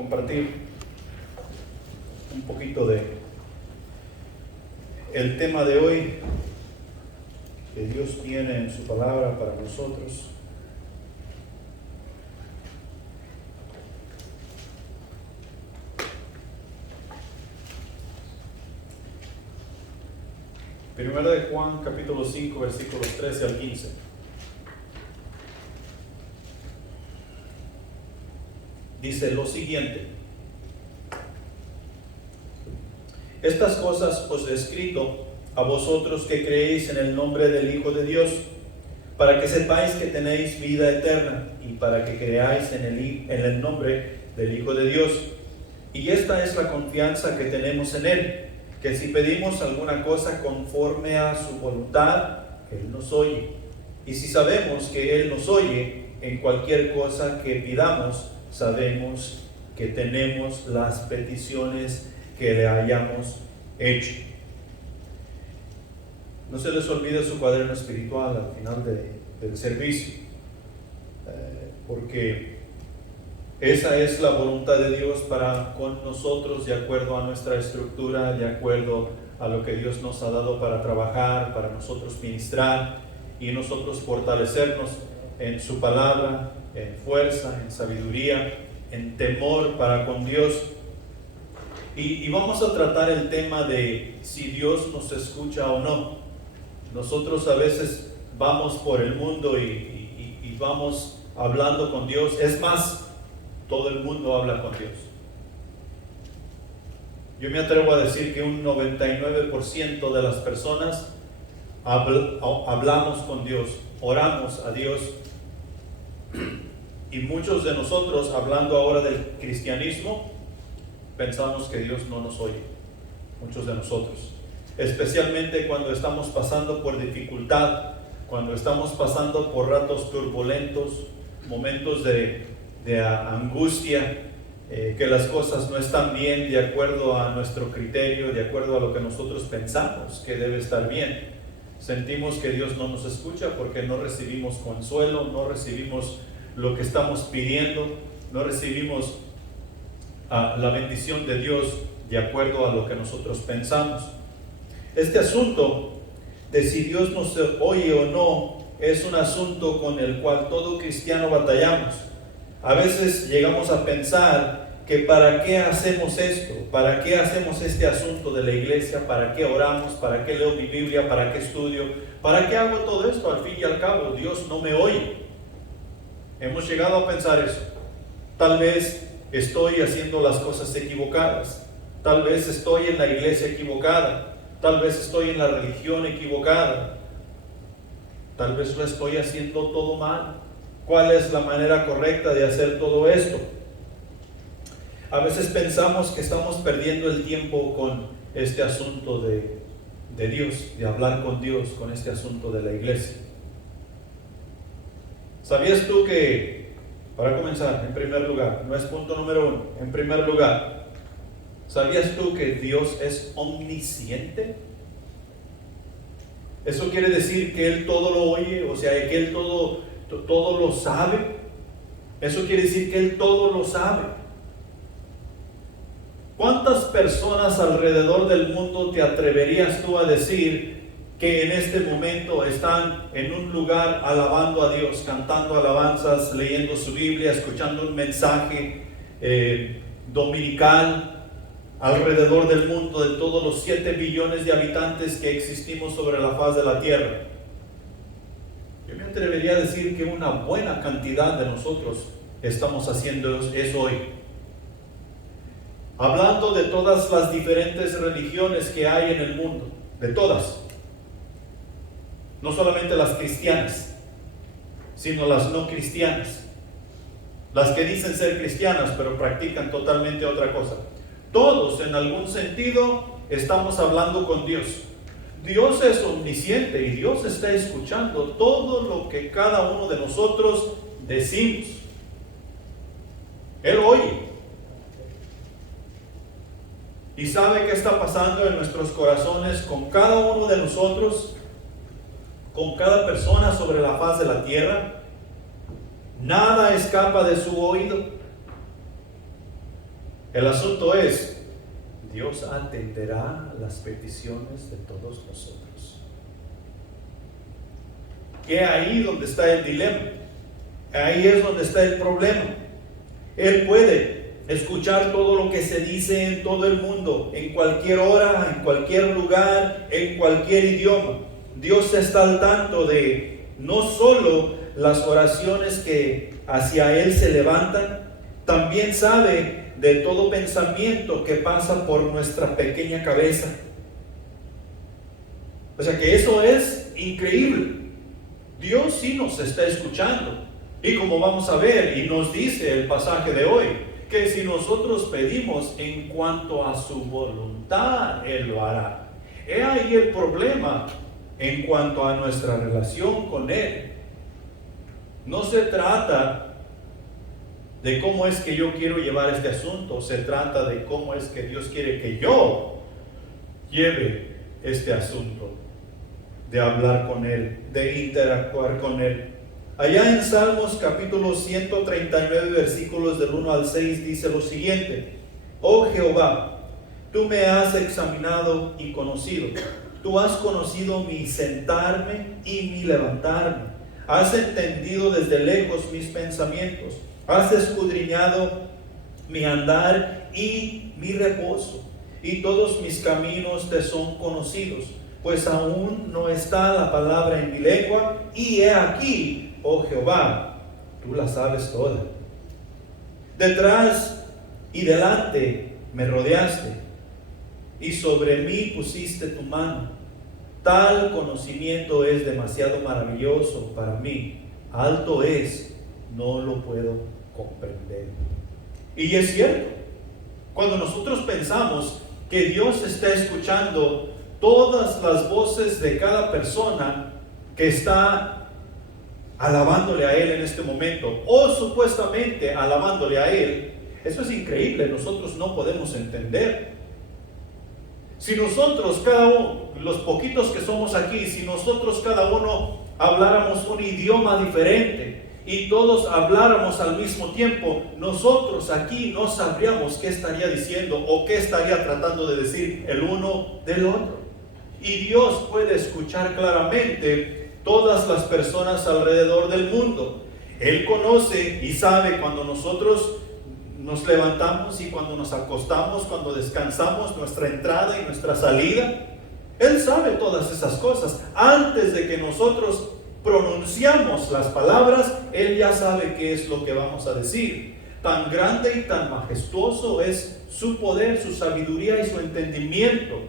compartir un poquito de el tema de hoy que Dios tiene en su palabra para nosotros. Primera de Juan, capítulo 5, versículos 13 al 15. Dice lo siguiente: estas cosas os he escrito a vosotros que creéis en el nombre del Hijo de Dios, para que sepáis que tenéis vida eterna, y para que creáis en el nombre del Hijo de Dios. Y esta es la confianza que tenemos en Él, que si pedimos alguna cosa conforme a su voluntad, Él nos oye. Y si sabemos que Él nos oye, en cualquier cosa que pidamos, sabemos que tenemos las peticiones que le hayamos hecho. No se les olvide su cuaderno espiritual al final del servicio, porque esa es la voluntad de Dios para con nosotros, de acuerdo a nuestra estructura, de acuerdo a lo que Dios nos ha dado para trabajar, para nosotros ministrar y nosotros fortalecernos en su palabra, en fuerza, en sabiduría, en temor para con Dios. Y vamos a tratar el tema de si Dios nos escucha o no. Nosotros a veces vamos por el mundo y vamos hablando con Dios. Es más, todo el mundo habla con Dios. Yo me atrevo a decir que un 99% de las personas hablamos con Dios, oramos a Dios. Y muchos de nosotros, hablando ahora del cristianismo, pensamos que Dios no nos oye. Muchos de nosotros, especialmente cuando estamos pasando por dificultad, cuando estamos pasando por ratos turbulentos, momentos de angustia, que las cosas no están bien de acuerdo a nuestro criterio, de acuerdo a lo que nosotros pensamos que debe estar bien. Sentimos que Dios no nos escucha porque no recibimos consuelo, no recibimos lo que estamos pidiendo, no recibimos la bendición de Dios de acuerdo a lo que nosotros pensamos. Este asunto de si Dios nos oye o no es un asunto con el cual todo cristiano batallamos. A veces llegamos a pensar que ¿para qué hacemos esto? ¿Para qué hacemos este asunto de la iglesia? ¿Para qué oramos? ¿Para qué leo mi Biblia? ¿Para qué estudio? ¿Para qué hago todo esto? Al fin y al cabo, Dios no me oye. Hemos llegado a pensar eso. Tal vez estoy haciendo las cosas equivocadas. Tal vez estoy en la iglesia equivocada. Tal vez estoy en la religión equivocada. Tal vez lo estoy haciendo todo mal. ¿Cuál es la manera correcta de hacer todo esto? A veces pensamos que estamos perdiendo el tiempo con este asunto de Dios, de hablar con Dios, con este asunto de la iglesia. ¿Sabías tú que, para comenzar, en primer lugar, no es punto número 1, en primer lugar, ¿sabías tú que Dios es omnisciente? Eso quiere decir que Él todo lo oye, o sea, que Él todo lo sabe. Eso quiere decir que Él todo lo sabe. ¿Cuántas personas alrededor del mundo te atreverías tú a decir que en este momento están en un lugar alabando a Dios, cantando alabanzas, leyendo su Biblia, escuchando un mensaje dominical alrededor del mundo, de todos los 7 billones de habitantes que existimos sobre la faz de la tierra? Yo me atrevería a decir que una buena cantidad de nosotros estamos haciendo eso hoy. Hablando de todas las diferentes religiones que hay en el mundo, de todas. No solamente las cristianas, sino las no cristianas. Las que dicen ser cristianas, pero practican totalmente otra cosa. Todos, en algún sentido, estamos hablando con Dios. Dios es omnisciente y Dios está escuchando todo lo que cada uno de nosotros decimos. Él oye. Y sabe qué está pasando en nuestros corazones con cada uno de nosotros, con cada persona sobre la faz de la tierra. Nada escapa de su oído. El asunto es, Dios atenderá las peticiones de todos nosotros. Que ahí donde está el dilema, ahí es donde está el problema. Él puede escuchar todo lo que se dice en todo el mundo, en cualquier hora, en cualquier lugar, en cualquier idioma. Dios está al tanto de no solo las oraciones que hacia Él se levantan, también sabe de todo pensamiento que pasa por nuestra pequeña cabeza. O sea que eso es increíble. Dios sí nos está escuchando. Y como vamos a ver, y nos dice el pasaje de hoy, que si nosotros pedimos en cuanto a su voluntad, Él lo hará. He ahí el problema en cuanto a nuestra relación con Él. No se trata de cómo es que yo quiero llevar este asunto, se trata de cómo es que Dios quiere que yo lleve este asunto, de hablar con Él, de interactuar con Él. Allá en Salmos capítulo 139 versículos del 1 al 6 dice lo siguiente: Oh Jehová, tú me has examinado y conocido. Tú has conocido mi sentarme y mi levantarme. Has entendido desde lejos mis pensamientos. Has escudriñado mi andar y mi reposo. Y todos mis caminos te son conocidos. Pues aún no está la palabra en mi lengua. Y he aquí, oh Jehová, tú la sabes toda. Detrás y delante me rodeaste, y sobre mí pusiste tu mano. Tal conocimiento es demasiado maravilloso para mí. Alto es, no lo puedo comprender. Y es cierto, cuando nosotros pensamos que Dios está escuchando todas las voces de cada persona que está alabándole a Él en este momento, o supuestamente alabándole a Él, eso es increíble, nosotros no podemos entender. Si nosotros, cada uno, los poquitos que somos aquí, si nosotros cada uno habláramos un idioma diferente y todos habláramos al mismo tiempo, nosotros aquí no sabríamos qué estaría diciendo o qué estaría tratando de decir el uno del otro. Y Dios puede escuchar claramente todas las personas alrededor del mundo. Él conoce y sabe cuando nosotros nos levantamos y cuando nos acostamos, cuando descansamos, nuestra entrada y nuestra salida. Él sabe todas esas cosas. Antes de que nosotros pronunciamos las palabras, Él ya sabe qué es lo que vamos a decir. Tan grande y tan majestuoso es su poder, su sabiduría y su entendimiento.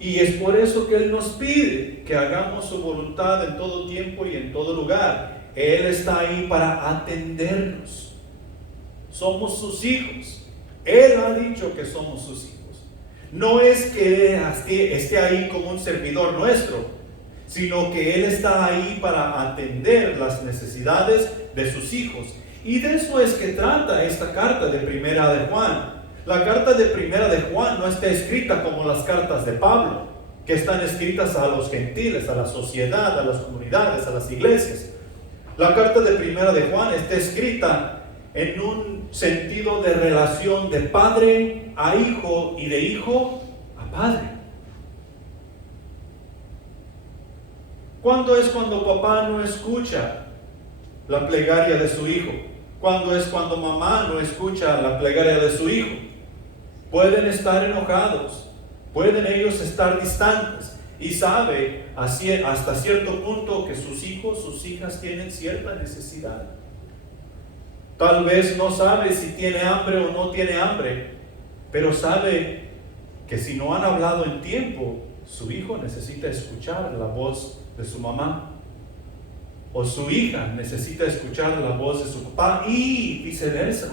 Y es por eso que Él nos pide que hagamos su voluntad en todo tiempo y en todo lugar. Él está ahí para atendernos. Somos sus hijos. Él ha dicho que somos sus hijos. No es que esté ahí como un servidor nuestro, sino que Él está ahí para atender las necesidades de sus hijos. Y de eso es que trata esta carta de Primera de Juan. La carta de Primera de Juan no está escrita como las cartas de Pablo, que están escritas a los gentiles, a la sociedad, a las comunidades, a las iglesias. La carta de Primera de Juan está escrita en un sentido de relación de padre a hijo y de hijo a padre. ¿Cuándo es cuando papá no escucha la plegaria de su hijo? ¿Cuándo es cuando mamá no escucha la plegaria de su hijo? Pueden estar enojados, pueden ellos estar distantes, y sabe hasta cierto punto que sus hijos, sus hijas tienen cierta necesidad. Tal vez no sabe si tiene hambre o no tiene hambre, pero sabe que si no han hablado en tiempo, su hijo necesita escuchar la voz de su mamá, o su hija necesita escuchar la voz de su papá, y viceversa,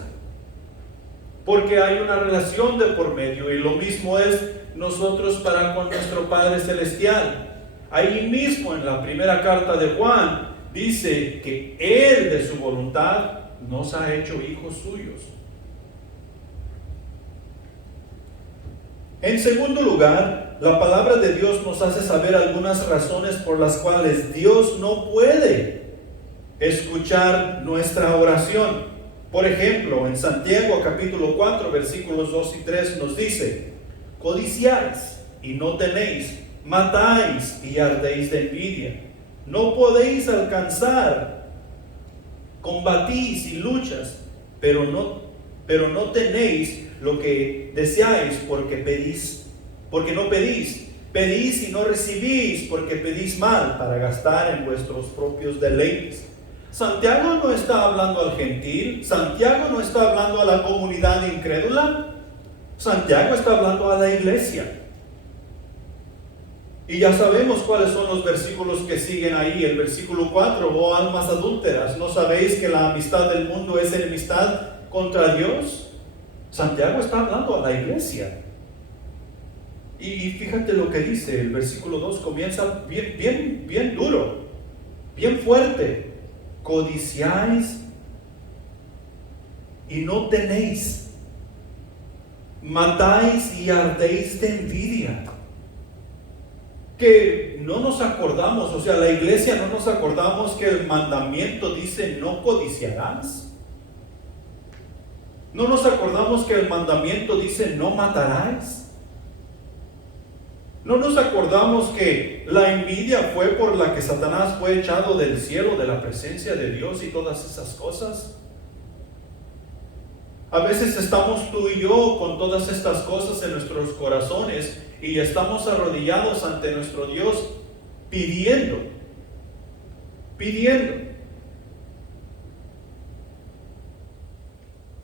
porque hay una relación de por medio. Y lo mismo es nosotros para con nuestro Padre Celestial. Ahí mismo en la primera carta de Juan dice que Él de su voluntad nos ha hecho hijos suyos. En segundo lugar, la palabra de Dios nos hace saber algunas razones por las cuales Dios no puede escuchar nuestra oración. Por ejemplo, en Santiago capítulo 4, versículos 2 y 3 nos dice: codiciáis y no tenéis, matáis y ardéis de envidia. No podéis alcanzar, combatís y luchas, pero no tenéis lo que deseáis porque no pedís. Pedís y no recibís porque pedís mal para gastar en vuestros propios deleites. Santiago no está hablando al gentil, Santiago no está hablando a la comunidad incrédula, Santiago está hablando a la iglesia. Y ya sabemos cuáles son los versículos que siguen ahí. El versículo 4: oh almas adúlteras, ¿no sabéis que la amistad del mundo es enemistad contra Dios? Santiago está hablando a la iglesia. Y fíjate lo que dice, el versículo 2 comienza bien duro, bien fuerte. Codiciáis y no tenéis, matáis y ardéis de envidia. Que no nos acordamos, o sea, la iglesia no nos acordamos que el mandamiento dice: no codiciarás. No nos acordamos que el mandamiento dice: no matarás. ¿No nos acordamos que la envidia fue por la que Satanás fue echado del cielo, de la presencia de Dios y todas esas cosas? A veces estamos tú y yo con todas estas cosas en nuestros corazones y estamos arrodillados ante nuestro Dios pidiendo.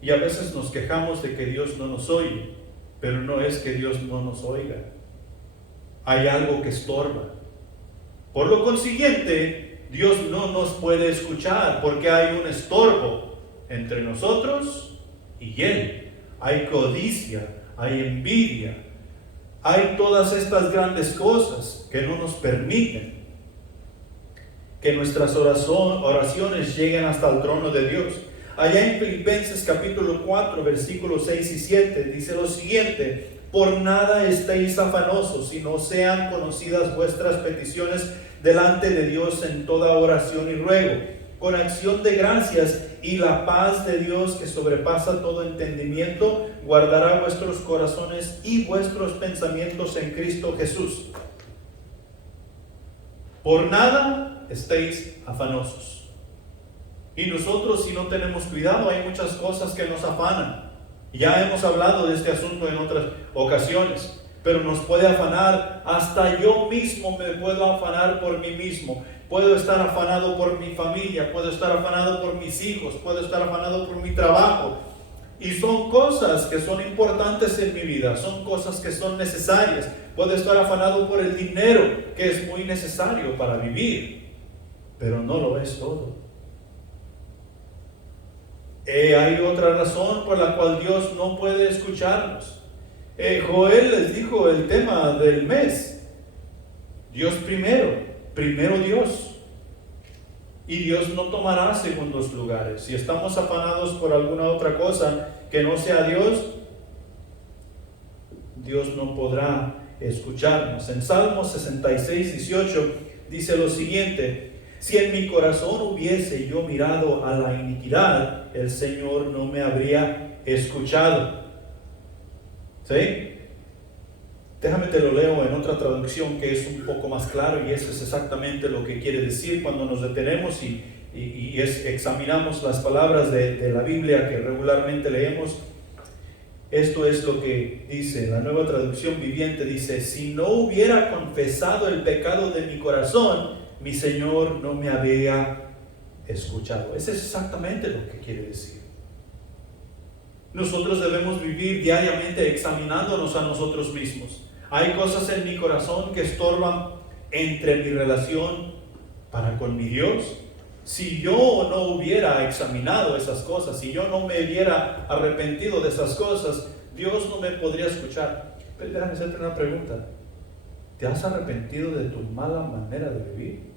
Y a veces nos quejamos de que Dios no nos oye, pero no es que Dios no nos oiga. Hay algo que estorba. Por lo consiguiente, Dios no nos puede escuchar porque hay un estorbo entre nosotros y Él. Hay codicia, hay envidia, hay todas estas grandes cosas que no nos permiten que nuestras oraciones lleguen hasta el trono de Dios. Allá en Filipenses capítulo 4, versículos 6 y 7 dice lo siguiente: por nada estéis afanosos, sino sean conocidas vuestras peticiones delante de Dios en toda oración y ruego, con acción de gracias, y la paz de Dios, que sobrepasa todo entendimiento, guardará vuestros corazones y vuestros pensamientos en Cristo Jesús. Por nada estéis afanosos. Y nosotros, si no tenemos cuidado, hay muchas cosas que nos afanan. Ya hemos hablado de este asunto en otras ocasiones, pero nos puede afanar. Hasta yo mismo me puedo afanar por mí mismo. Puedo estar afanado por mi familia, puedo estar afanado por mis hijos, puedo estar afanado por mi trabajo. Y son cosas que son importantes en mi vida, son cosas que son necesarias. Puedo estar afanado por el dinero, que es muy necesario para vivir, pero no lo es todo. Hay otra razón por la cual Dios no puede escucharnos. Joel les dijo el tema del mes: Dios primero Dios. Y Dios no tomará segundos lugares. Si estamos afanados por alguna otra cosa que no sea Dios, Dios no podrá escucharnos. En Salmos 66, 18 dice lo siguiente: si en mi corazón hubiese yo mirado a la iniquidad, el Señor no me habría escuchado. ¿Sí? Déjame te lo leo en otra traducción que es un poco más claro, y eso es exactamente lo que quiere decir cuando nos detenemos y examinamos las palabras de la Biblia que regularmente leemos. Esto es lo que dice la Nueva Traducción Viviente. Dice: si no hubiera confesado el pecado de mi corazón, mi Señor no me había escuchado. Eso es exactamente lo que quiere decir. Nosotros debemos vivir diariamente examinándonos a nosotros mismos. Hay cosas en mi corazón que estorban entre mi relación para con mi Dios. Si yo no hubiera examinado esas cosas, si yo no me hubiera arrepentido de esas cosas, Dios no me podría escuchar. Pero déjame hacerte una pregunta: ¿te has arrepentido de tu mala manera de vivir?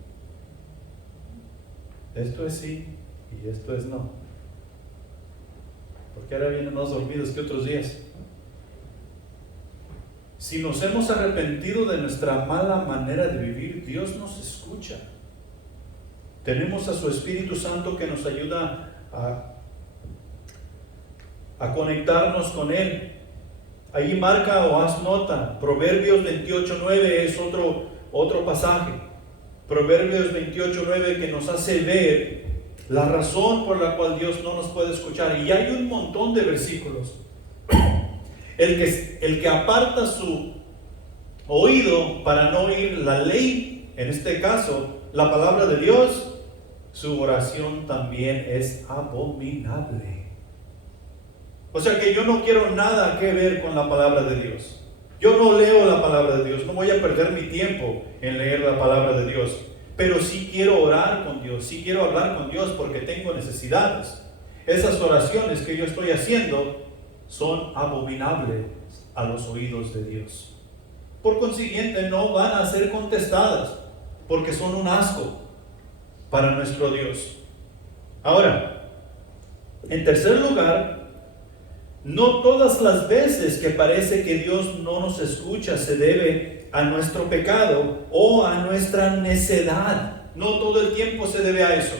Esto es sí y esto es no. Porque ahora vienen más dormidos que otros días. Si nos hemos arrepentido de nuestra mala manera de vivir, Dios nos escucha. Tenemos a su Espíritu Santo que nos ayuda a conectarnos con Él. Ahí marca o haz nota, Proverbios 28:9 es otro pasaje. Proverbios 28:9 que nos hace ver la razón por la cual Dios no nos puede escuchar. Y hay un montón de versículos. El que aparta su oído para no oír la ley, en este caso, la palabra de Dios, su oración también es abominable. O sea que yo no quiero nada que ver con la palabra de Dios. Yo no leo la palabra de Dios, no voy a perder mi tiempo en leer la palabra de Dios. Pero sí quiero orar con Dios, sí quiero hablar con Dios porque tengo necesidades. Esas oraciones que yo estoy haciendo son abominables a los oídos de Dios. Por consiguiente, no van a ser contestadas porque son un asco para nuestro Dios. Ahora, en tercer lugar, no todas las veces que parece que Dios no nos escucha se debe a nuestro pecado o a nuestra necedad. No todo el tiempo se debe a eso.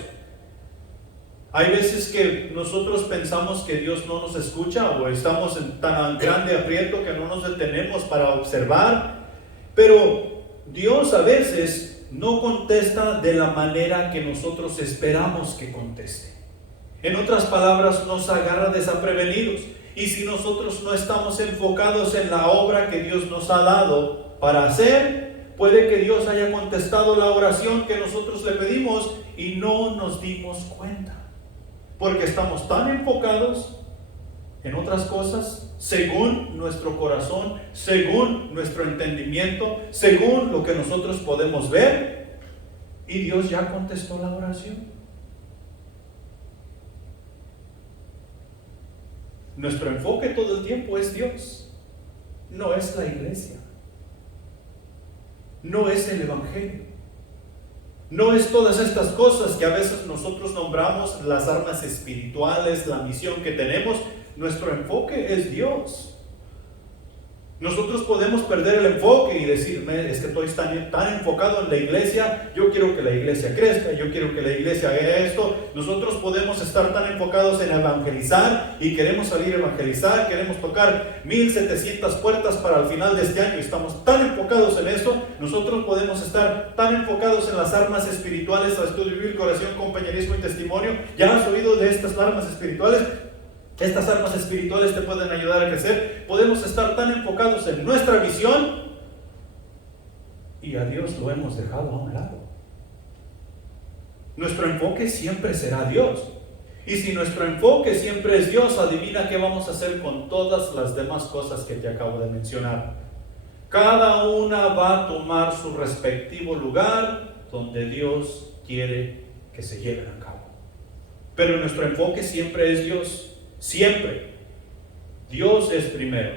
Hay veces que nosotros pensamos que Dios no nos escucha o estamos en tan grande aprieto que no nos detenemos para observar, pero Dios a veces no contesta de la manera que nosotros esperamos que conteste. En otras palabras, nos agarra desprevenidos. Y si nosotros no estamos enfocados en la obra que Dios nos ha dado para hacer, puede que Dios haya contestado la oración que nosotros le pedimos y no nos dimos cuenta. Porque estamos tan enfocados en otras cosas, según nuestro corazón, según nuestro entendimiento, según lo que nosotros podemos ver, y Dios ya contestó la oración. Nuestro enfoque todo el tiempo es Dios, no es la iglesia, no es el evangelio, no es todas estas cosas que a veces nosotros nombramos las armas espirituales, la misión que tenemos. Nuestro enfoque es Dios. Nosotros podemos perder el enfoque y decir, es que estoy tan enfocado en la iglesia, yo quiero que la iglesia crezca, yo quiero que la iglesia haga esto. Nosotros podemos estar tan enfocados en evangelizar y queremos salir a evangelizar, queremos tocar 1700 puertas para el final de este año y estamos tan enfocados en eso. Nosotros podemos estar tan enfocados en las armas espirituales, a estudio bíblico, oración, compañerismo y testimonio. ¿Ya has oído de estas armas espirituales? Estas armas espirituales te pueden ayudar a crecer. Podemos estar tan enfocados en nuestra visión y a Dios lo hemos dejado a un lado. Nuestro enfoque siempre será Dios. Y si nuestro enfoque siempre es Dios, adivina qué vamos a hacer con todas las demás cosas que te acabo de mencionar. Cada una va a tomar su respectivo lugar donde Dios quiere que se lleven a cabo. Pero nuestro enfoque siempre es Dios. Siempre. Dios es primero.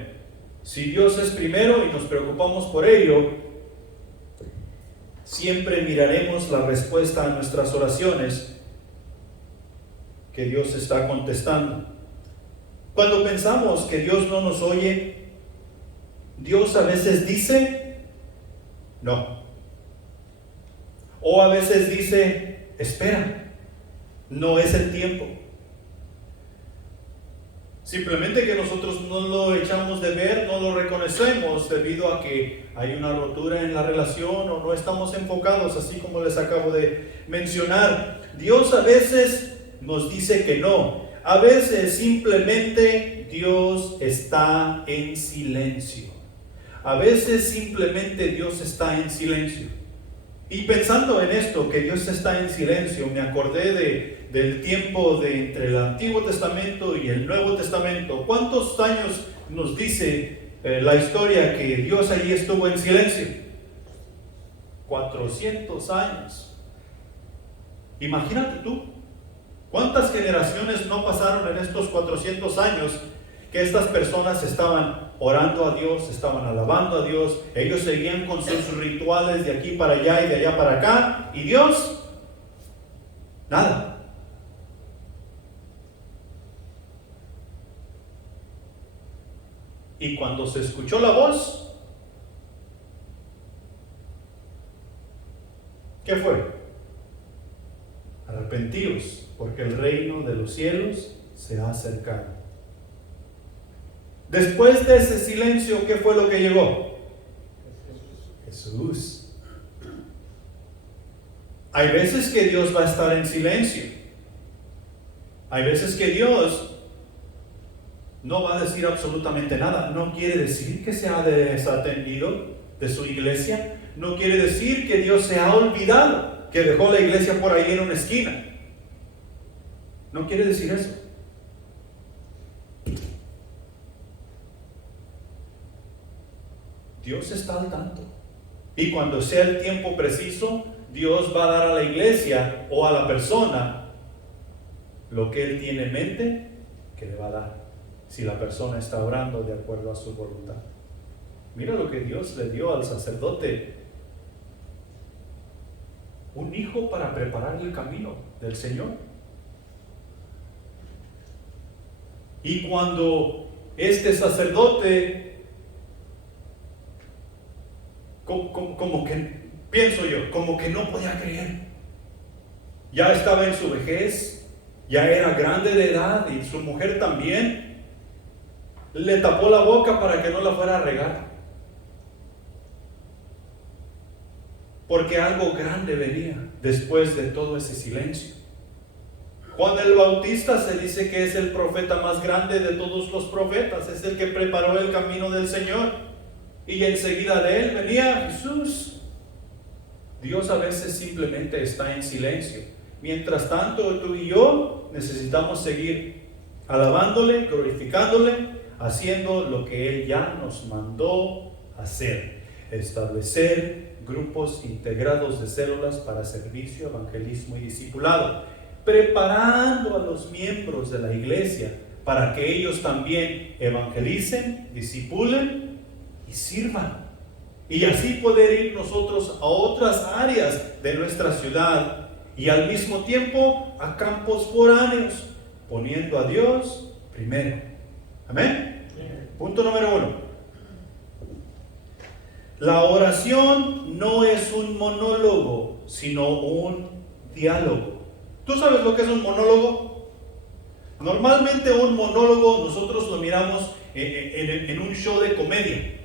Si Dios es primero y nos preocupamos por ello, siempre miraremos la respuesta a nuestras oraciones que Dios está contestando. Cuando pensamos que Dios no nos oye, Dios a veces dice no. O a veces dice, espera, no es el tiempo. Simplemente que nosotros no lo echamos de ver, no lo reconocemos debido a que hay una rotura en la relación o no estamos enfocados, así como les acabo de mencionar. Dios a veces nos dice que no. A veces simplemente Dios está en silencio. A veces simplemente Dios está en silencio. Y pensando en esto, que Dios está en silencio, me acordé del tiempo de entre el Antiguo Testamento y el Nuevo Testamento. ¿Cuántos años nos dice la historia que Dios allí estuvo en silencio? 400 años. Imagínate tú, ¿cuántas generaciones no pasaron en estos 400 años que estas personas estaban orando a Dios, estaban alabando a Dios, ellos seguían con sus rituales de aquí para allá y de allá para acá, y Dios, nada? Y cuando se escuchó la voz, ¿qué fue? Arrepentíos, porque el reino de los cielos se ha acercado. Después de ese silencio, ¿qué fue lo que llegó? Jesús. Hay veces que Dios va a estar en silencio. Hay veces que Dios no va a decir absolutamente nada. No quiere decir que se ha desatendido de su iglesia. No quiere decir que Dios se ha olvidado, que dejó la iglesia por ahí en una esquina. No quiere decir eso. Dios está al tanto. Y cuando sea el tiempo preciso, Dios va a dar a la iglesia o a la persona lo que Él tiene en mente que le va a dar, si la persona está orando de acuerdo a su voluntad. Mira lo que Dios le dio al sacerdote: un hijo para preparar el camino del Señor. Y cuando este sacerdote, como que, pienso yo, como que no podía creer, ya estaba en su vejez, ya era grande de edad, y su mujer también, le tapó la boca para que no la fuera a regar, porque algo grande venía después de todo ese silencio. Juan el Bautista se dice que es el profeta más grande de todos los profetas, es el que preparó el camino del Señor, y enseguida de él venía Jesús. Dios a veces simplemente está en silencio. Mientras tanto, tú y yo necesitamos seguir alabándole, glorificándole, haciendo lo que Él ya nos mandó hacer: establecer grupos integrados de células para servicio, evangelismo y discipulado, preparando a los miembros de la iglesia para que ellos también evangelicen, discipulen y sirvan, y así poder ir nosotros a otras áreas de nuestra ciudad y al mismo tiempo a campos foráneos, poniendo a Dios primero. Amén. Punto número 1. La oración no es un monólogo, sino un diálogo. ¿Tú sabes lo que es un monólogo? Normalmente un monólogo nosotros lo miramos en un show de comedia,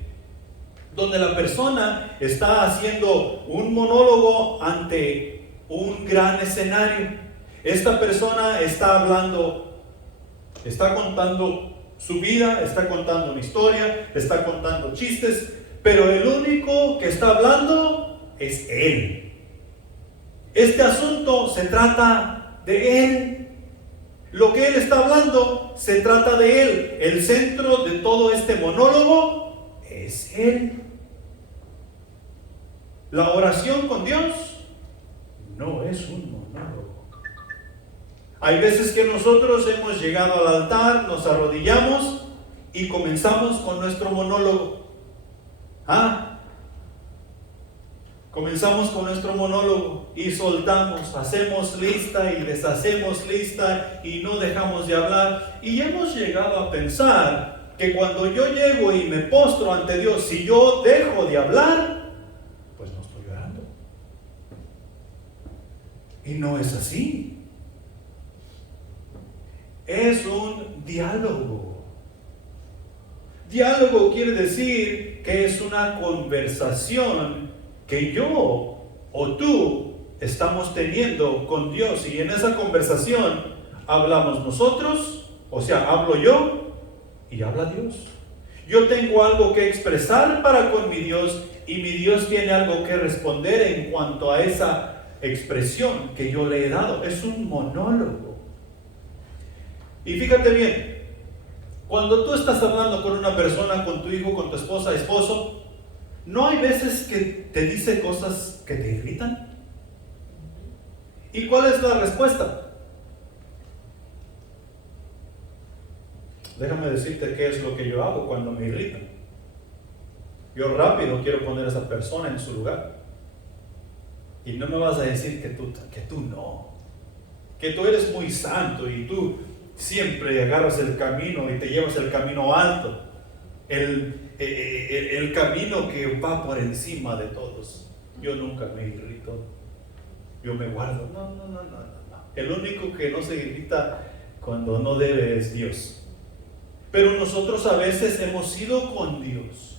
donde la persona está haciendo un monólogo ante un gran escenario. Esta persona está hablando, está contando su vida, está contando una historia, está contando chistes, pero el único que está hablando es él. Este asunto se trata de él. Lo que él está hablando se trata de él. El centro de todo este monólogo es él. La oración con Dios no es un monólogo. Hay veces que nosotros hemos llegado al altar, nos arrodillamos y comenzamos con nuestro monólogo. Comenzamos con nuestro monólogo y soltamos, hacemos lista y deshacemos lista y no dejamos de hablar. Y hemos llegado a pensar que cuando yo llego y me postro ante Dios, si yo dejo de hablar, pues no estoy orando. Y no es así. Es un diálogo. Diálogo quiere decir que es una conversación que yo o tú estamos teniendo con Dios, y en esa conversación hablamos nosotros, o sea, hablo yo y habla Dios. Yo tengo algo que expresar para con mi Dios, y mi Dios tiene algo que responder en cuanto a esa expresión que yo le he dado. Es un monólogo. Y fíjate bien, cuando tú estás hablando con una persona, con tu hijo, con tu esposa, esposo, ¿no hay veces que te dice cosas que te irritan? ¿Y cuál es la respuesta? Déjame decirte qué es lo que yo hago cuando me irritan. Yo rápido quiero poner a esa persona en su lugar. Y no me vas a decir que tú no, que tú eres muy santo y tú siempre agarras el camino y te llevas el camino alto, el camino que va por encima de todos. Yo nunca me irrito, yo me guardo. No. El único que no se irrita cuando no debe es Dios. Pero nosotros a veces hemos ido con Dios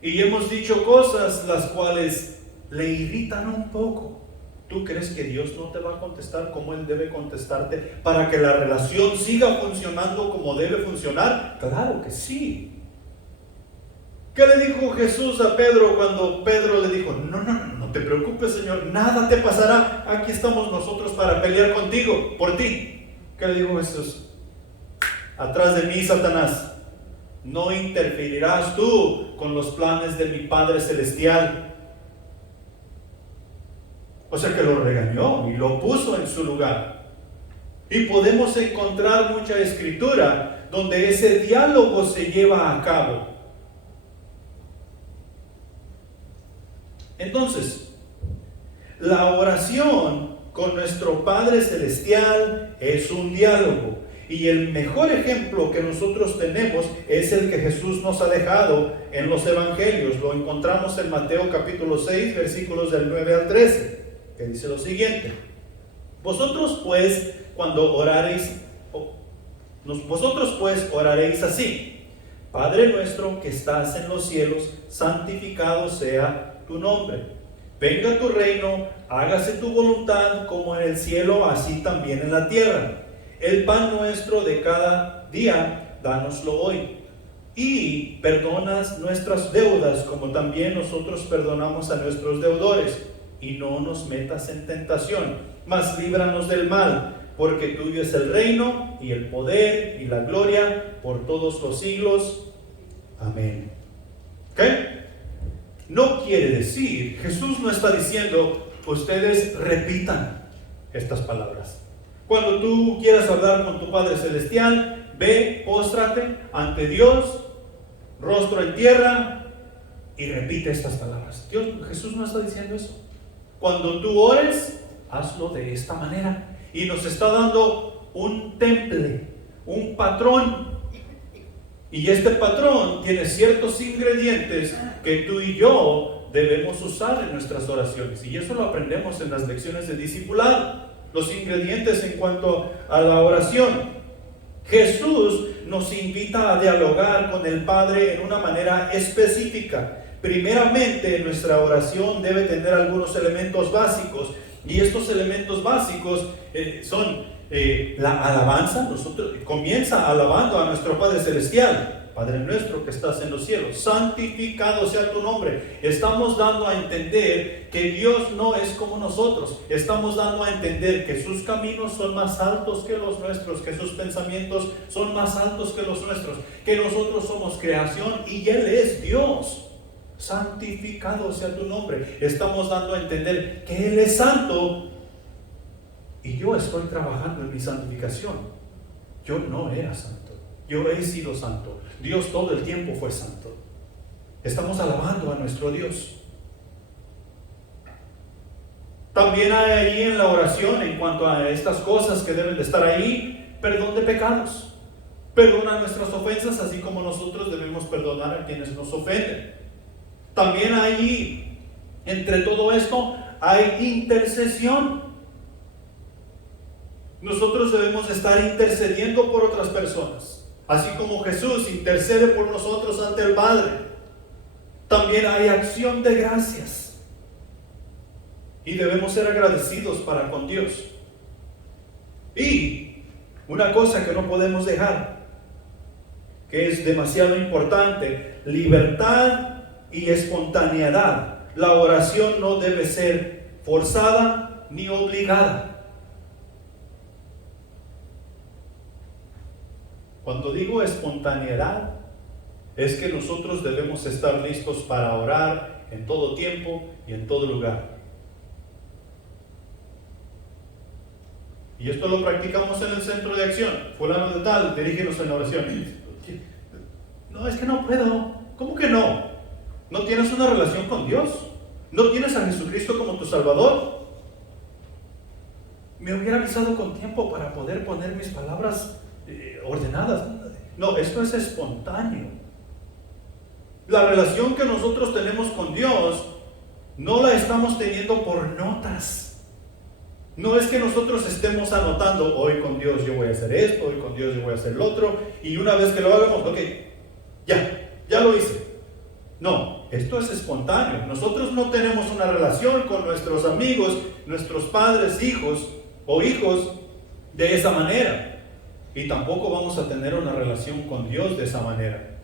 y hemos dicho cosas las cuales le irritan un poco. ¿Tú crees que Dios no te va a contestar como Él debe contestarte para que la relación siga funcionando como debe funcionar? Claro que sí. ¿Qué le dijo Jesús a Pedro cuando Pedro le dijo: no te preocupes, Señor, nada te pasará, aquí estamos nosotros para pelear contigo, por ti? ¿Qué le dijo Jesús? Atrás de mí, Satanás, no interferirás tú con los planes de mi Padre Celestial. O sea que lo regañó y lo puso en su lugar. Y podemos encontrar mucha escritura donde ese diálogo se lleva a cabo. Entonces, la oración con nuestro Padre Celestial es un diálogo. Y el mejor ejemplo que nosotros tenemos es el que Jesús nos ha dejado en los evangelios. Lo encontramos en Mateo capítulo 6, versículos del 9 al 13, que dice lo siguiente: vosotros pues oraréis así: Padre nuestro que estás en los cielos, santificado sea tu nombre. Venga tu reino, hágase tu voluntad como en el cielo, así también en la tierra. El pan nuestro de cada día, dánoslo hoy. Y perdonas nuestras deudas, como también nosotros perdonamos a nuestros deudores. Y no nos metas en tentación, mas líbranos del mal, porque tuyo es el reino, y el poder, y la gloria, por todos los siglos. Amén. ¿Ok? No quiere decir, Jesús no está diciendo, ustedes repitan estas palabras. Cuando tú quieras hablar con tu Padre Celestial, ve, póstrate ante Dios, rostro en tierra, y repite estas palabras. Jesús no está diciendo eso. Cuando tú ores, hazlo de esta manera. Y nos está dando un temple, un patrón. Y este patrón tiene ciertos ingredientes que tú y yo debemos usar en nuestras oraciones. Y eso lo aprendemos en las lecciones de discipulado. Los ingredientes en cuanto a la oración. Jesús nos invita a dialogar con el Padre en una manera específica. Primeramente, nuestra oración debe tener algunos elementos básicos. Y estos elementos básicos son la alabanza. Nosotros comienza alabando a nuestro Padre Celestial. Padre nuestro que estás en los cielos, santificado sea tu nombre. Estamos dando a entender que Dios no es como nosotros. Estamos dando a entender que sus caminos son más altos que los nuestros, que sus pensamientos son más altos que los nuestros, que nosotros somos creación y Él es Dios. Santificado sea tu nombre. Estamos dando a entender que Él es santo y yo estoy trabajando en mi santificación. Yo no era santo, yo he sido santo. Dios todo el tiempo fue santo. Estamos alabando a nuestro Dios. También hay ahí en la oración, en cuanto a estas cosas que deben de estar ahí, perdón de pecados. Perdona nuestras ofensas, así como nosotros debemos perdonar a quienes nos ofenden. También ahí, entre todo esto, hay intercesión. Nosotros debemos estar intercediendo por otras personas. Así como Jesús intercede por nosotros ante el Padre. También hay acción de gracias. Y debemos ser agradecidos para con Dios. Y una cosa que no podemos dejar, que es demasiado importante: libertad y espontaneidad. La oración no debe ser forzada ni obligada. Cuando digo espontaneidad, es que nosotros debemos estar listos para orar en todo tiempo y en todo lugar. Y esto lo practicamos en el centro de acción. Fulano de tal, dirígenos en la oración. No, es que no puedo. ¿Cómo que no? ¿No tienes una relación con Dios? ¿No tienes a Jesucristo como tu Salvador? Me hubiera avisado con tiempo para poder poner mis palabras ordenadas. No, esto es espontáneo. La relación que nosotros tenemos con Dios no la estamos teniendo por notas. No es que nosotros estemos anotando, hoy con Dios yo voy a hacer esto, hoy con Dios yo voy a hacer lo otro, y una vez que lo hagamos, ok, ya lo hice. No, esto es espontáneo. Nosotros no tenemos una relación con nuestros amigos, nuestros padres, hijos o hijos de esa manera. Y tampoco vamos a tener una relación con Dios de esa manera.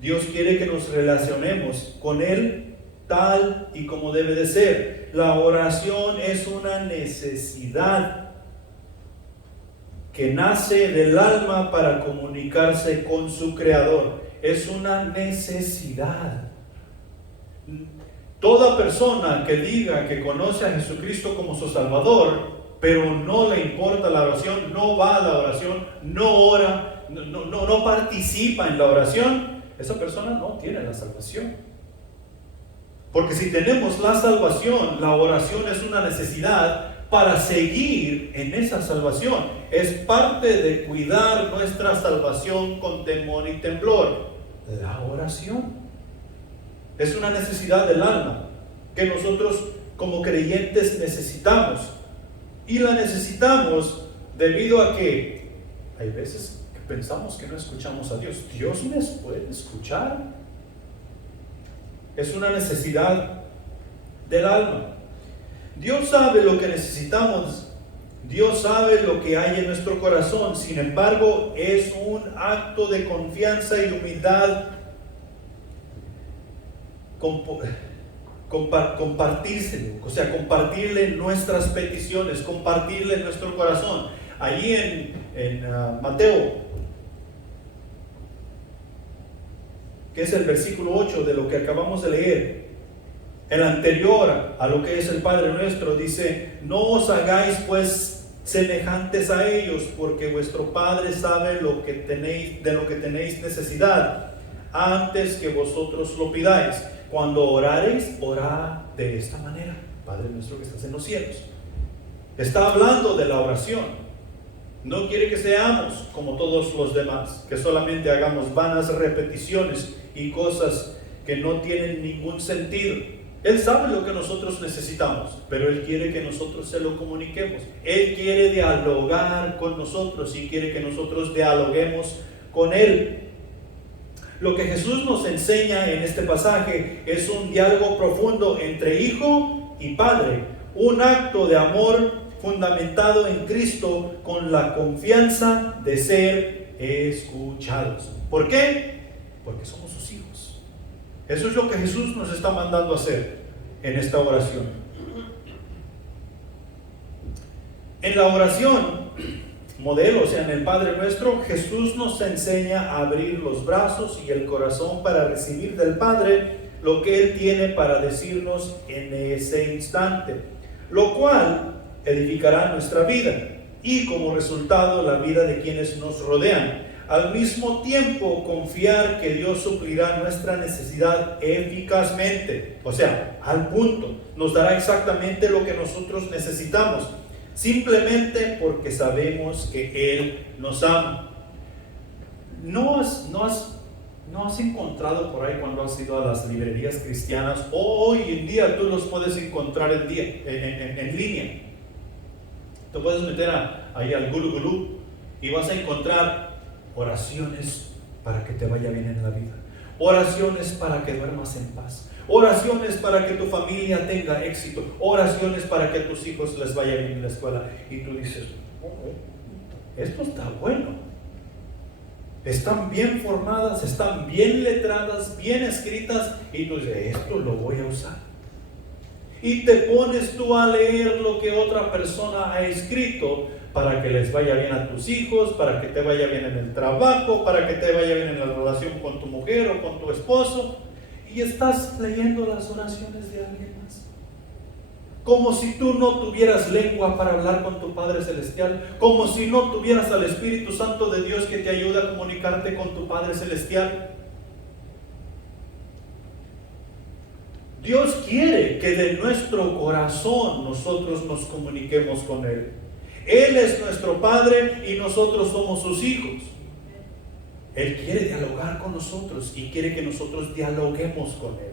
Dios quiere que nos relacionemos con Él tal y como debe de ser. La oración es una necesidad que nace del alma para comunicarse con su Creador. Es una necesidad. Toda persona que diga que conoce a Jesucristo como su Salvador, pero no le importa la oración, no va a la oración, no ora, no participa en la oración, esa persona no tiene la salvación. Porque si tenemos la salvación, la oración es una necesidad para seguir en esa salvación. Es parte de cuidar nuestra salvación con temor y temblor. La oración es una necesidad del alma que nosotros como creyentes necesitamos. Y la necesitamos debido a que hay veces que pensamos que no escuchamos a Dios. ¿Dios nos puede escuchar? Es una necesidad del alma. Dios sabe lo que necesitamos. Dios sabe lo que hay en nuestro corazón. Sin embargo, es un acto de confianza y humildad compartírselo, o sea, compartirle nuestras peticiones, compartirle nuestro corazón. Allí en Mateo, que es el versículo 8 de lo que acabamos de leer, el anterior a lo que es el Padre Nuestro, dice: no os hagáis pues semejantes a ellos, porque vuestro Padre sabe de lo que tenéis necesidad, antes que vosotros lo pidáis. Cuando orareis, orad de esta manera: Padre nuestro que estás en los cielos. Está hablando de la oración. No quiere que seamos como todos los demás, que solamente hagamos vanas repeticiones y cosas que no tienen ningún sentido. Él sabe lo que nosotros necesitamos, pero Él quiere que nosotros se lo comuniquemos. Él quiere dialogar con nosotros y quiere que nosotros dialoguemos con Él. Lo que Jesús nos enseña en este pasaje es un diálogo profundo entre hijo y padre, un acto de amor fundamentado en Cristo con la confianza de ser escuchados. ¿Por qué? Porque somos sus hijos. Eso es lo que Jesús nos está mandando a hacer en esta oración. En la oración modelo, o sea, en el Padre Nuestro, Jesús nos enseña a abrir los brazos y el corazón para recibir del Padre lo que Él tiene para decirnos en ese instante, lo cual edificará nuestra vida y como resultado la vida de quienes nos rodean. Al mismo tiempo, confiar que Dios suplirá nuestra necesidad eficazmente, o sea, al punto, nos dará exactamente lo que nosotros necesitamos, simplemente porque sabemos que Él nos ama. ¿No has encontrado por ahí cuando has ido a las librerías cristianas? Hoy en día tú los puedes encontrar en línea. Te puedes meter ahí al Google y vas a encontrar oraciones para que te vaya bien en la vida, oraciones para que duermas en paz, oraciones para que tu familia tenga éxito, oraciones para que a tus hijos les vaya bien en la escuela. Y tú dices: esto está bueno. Están bien formadas, están bien letradas, bien escritas. Y tú dices: esto lo voy a usar. Y te pones tú a leer lo que otra persona ha escrito para que les vaya bien a tus hijos, para que te vaya bien en el trabajo, para que te vaya bien en la relación con tu mujer o con tu esposo. Y estás leyendo las oraciones de alguien más, como si tú no tuvieras lengua para hablar con tu Padre Celestial, como si no tuvieras al Espíritu Santo de Dios que te ayuda a comunicarte con tu Padre Celestial. Dios quiere que de nuestro corazón nosotros nos comuniquemos con Él. Él es nuestro Padre y nosotros somos sus hijos. Él quiere dialogar con nosotros y quiere que nosotros dialoguemos con Él.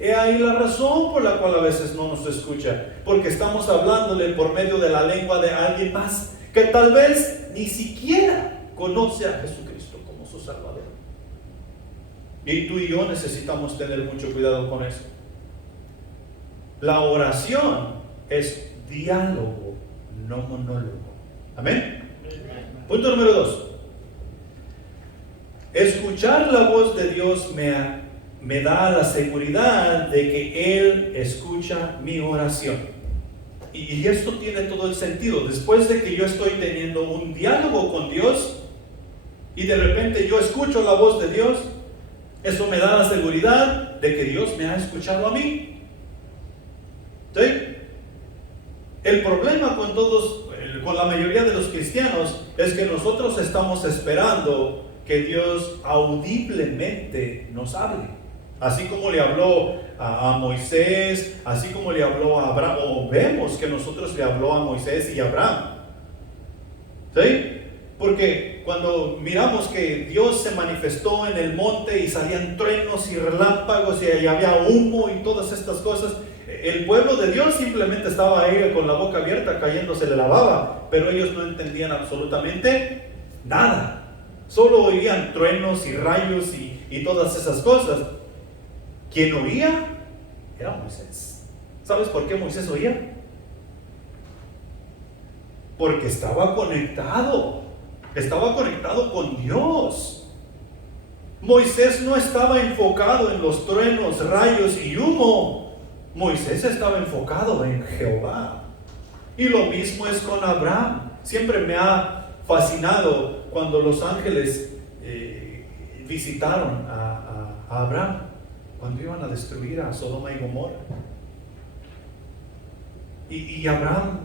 He ahí la razón por la cual a veces no nos escucha, porque estamos hablándole por medio de la lengua de alguien más que tal vez ni siquiera conoce a Jesucristo como su Salvador. Y tú y yo necesitamos tener mucho cuidado con eso. La oración es diálogo, no monólogo. Amén. Punto número 2. Escuchar la voz de Dios me da la seguridad de que Él escucha mi oración. Y esto tiene todo el sentido. Después de que yo estoy teniendo un diálogo con Dios y de repente yo escucho la voz de Dios, eso me da la seguridad de que Dios me ha escuchado a mí. ¿Sí? El problema con la mayoría de los cristianos es que nosotros estamos esperando que Dios audiblemente nos hable. Así como le habló a Moisés, así como le habló a Abraham, o vemos que nosotros le habló a Moisés y a Abraham. ¿Sí? Porque cuando miramos que Dios se manifestó en el monte y salían truenos y relámpagos y había humo y todas estas cosas, el pueblo de Dios simplemente estaba ahí con la boca abierta cayéndose de la baba, pero ellos no entendían absolutamente nada. Solo oían truenos y rayos y todas esas cosas. Quien oía era Moisés. ¿Sabes por qué Moisés oía? Porque estaba conectado con Dios. Moisés no estaba enfocado en los truenos, rayos y humo. Moisés estaba enfocado en Jehová. Y lo mismo es con Abraham. Siempre me ha fascinado cuando los ángeles visitaron a Abraham, cuando iban a destruir a Sodoma y Gomorra. Y Abraham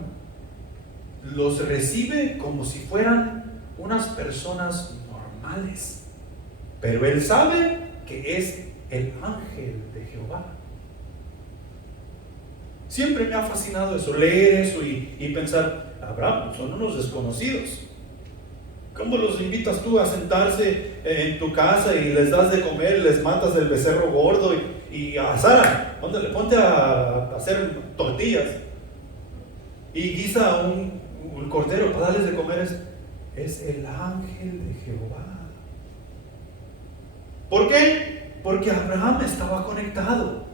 los recibe como si fueran unas personas normales, pero él sabe que es el ángel de Jehová. Siempre me ha fascinado eso, leer eso y pensar, Abraham, son unos desconocidos. ¿Cómo los invitas tú a sentarse en tu casa y les das de comer, les matas el becerro gordo y a Sara, ponte a hacer tortillas y guisa un cordero para darles de comer? Es el ángel de Jehová. ¿Por qué? Porque Abraham estaba conectado.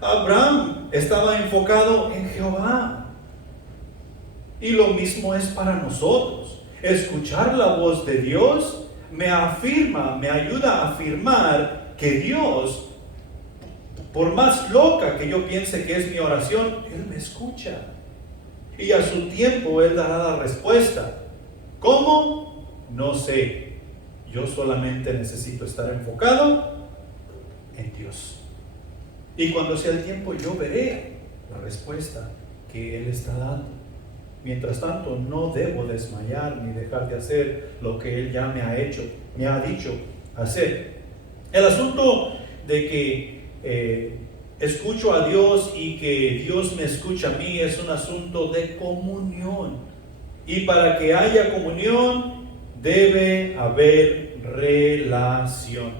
Abraham estaba enfocado en Jehová. Y lo mismo es para nosotros. Escuchar la voz de Dios me ayuda a afirmar que Dios, por más loca que yo piense que es mi oración, Él me escucha. Y a su tiempo Él dará la respuesta. ¿Cómo? No sé. Yo solamente necesito estar enfocado en Dios. Y cuando sea el tiempo, yo veré la respuesta que Él está dando. Mientras tanto, no debo desmayar ni dejar de hacer lo que Él ya me ha dicho hacer. El asunto de que escucho a Dios y que Dios me escucha a mí es un asunto de comunión. Y para que haya comunión, debe haber relación.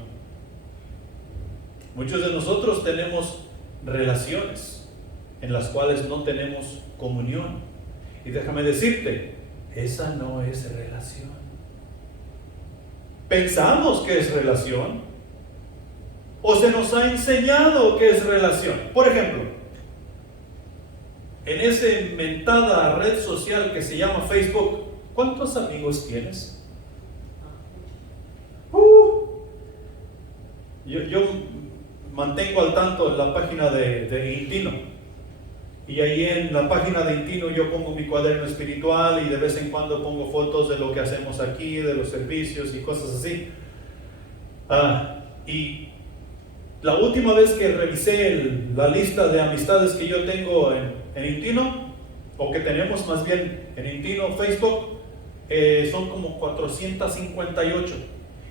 Muchos de nosotros tenemos relaciones en las cuales no tenemos comunión. Y déjame decirte, esa no es relación. Pensamos que es relación, o se nos ha enseñado que es relación. Por ejemplo, en esa inventada red social que se llama Facebook, ¿cuántos amigos tienes? Yo mantengo al tanto la página de Intino. Y ahí en la página de Intino yo pongo mi cuaderno espiritual y de vez en cuando pongo fotos de lo que hacemos aquí, de los servicios y cosas así. Y la última vez que revisé la lista de amistades que yo tengo en Intino, o que tenemos más bien en Intino, Facebook, son como 458.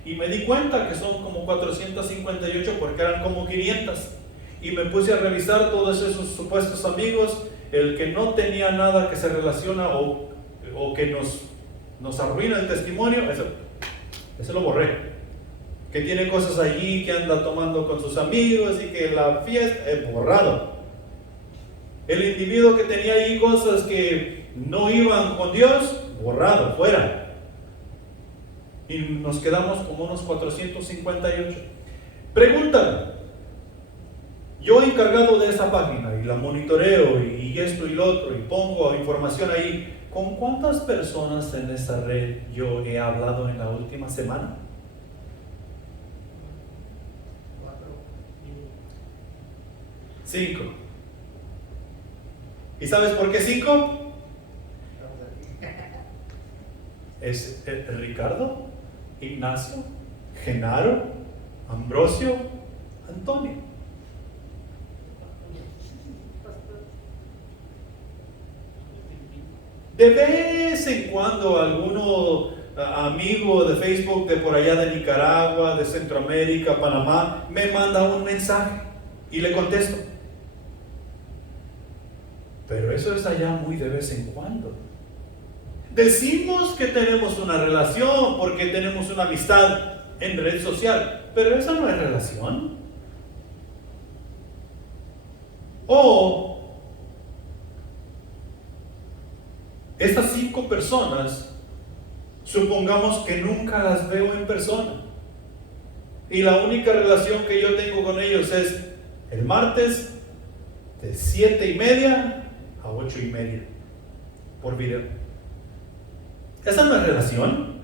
Y me di cuenta que son como 458 porque eran como 500. Y me puse a revisar todos esos supuestos amigos. El que no tenía nada que se relaciona o que nos arruina el testimonio, ese lo borré. que tiene cosas allí, que anda tomando con sus amigos y que la fiesta es borrado. El individuo que tenía ahí cosas que no iban con Dios, borrado, fuera. Y nos quedamos como unos 458. Pregúntame, yo encargado de esa página y la monitoreo y esto y lo otro y pongo información ahí, ¿con cuántas personas en esa red yo he hablado en la última semana? 5. ¿Y sabes por qué 5? Es Ricardo, Ignacio, Genaro, Ambrosio, Antonio. De vez en cuando alguno amigo de Facebook de por allá de Nicaragua, de Centroamérica, Panamá, me manda un mensaje y le contesto. Pero eso es allá muy de vez en cuando. Decimos que tenemos una relación porque tenemos una amistad en red social, pero esa no es relación. O estas 5 personas, supongamos que nunca las veo en persona y la única relación que yo tengo con ellos es el martes de 7:30 a 8:30 por video. Esa no es relación.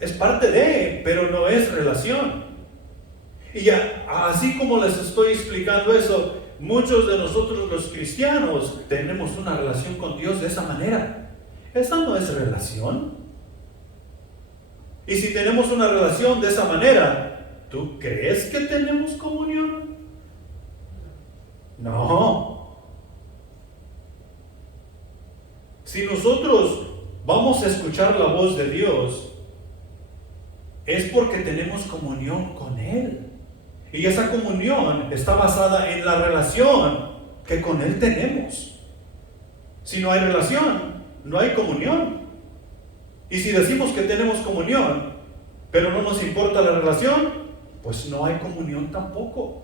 Es parte de, pero no es relación. Y ya, así como les estoy explicando eso, muchos de nosotros los cristianos tenemos una relación con Dios de esa manera. Esa no es relación. Y si tenemos una relación de esa manera, ¿tú crees que tenemos comunión? No. Si nosotros vamos a escuchar la voz de Dios, es porque tenemos comunión con Él. Y esa comunión está basada en la relación que con Él tenemos. Si no hay relación, no hay comunión. Y si decimos que tenemos comunión, pero no nos importa la relación, pues no hay comunión tampoco.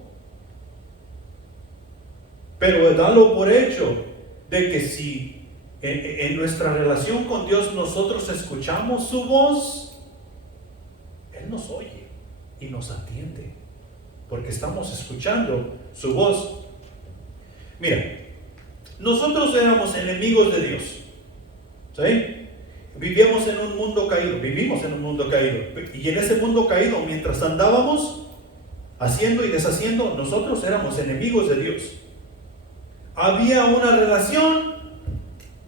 Pero dalo por hecho de que si en nuestra relación con Dios nosotros escuchamos su voz, Él nos oye y nos atiende, porque estamos escuchando su voz. Mira, nosotros éramos enemigos de Dios, ¿sí? Vivimos en un mundo caído, y en ese mundo caído, mientras andábamos haciendo y deshaciendo, nosotros éramos enemigos de Dios. Había una relación,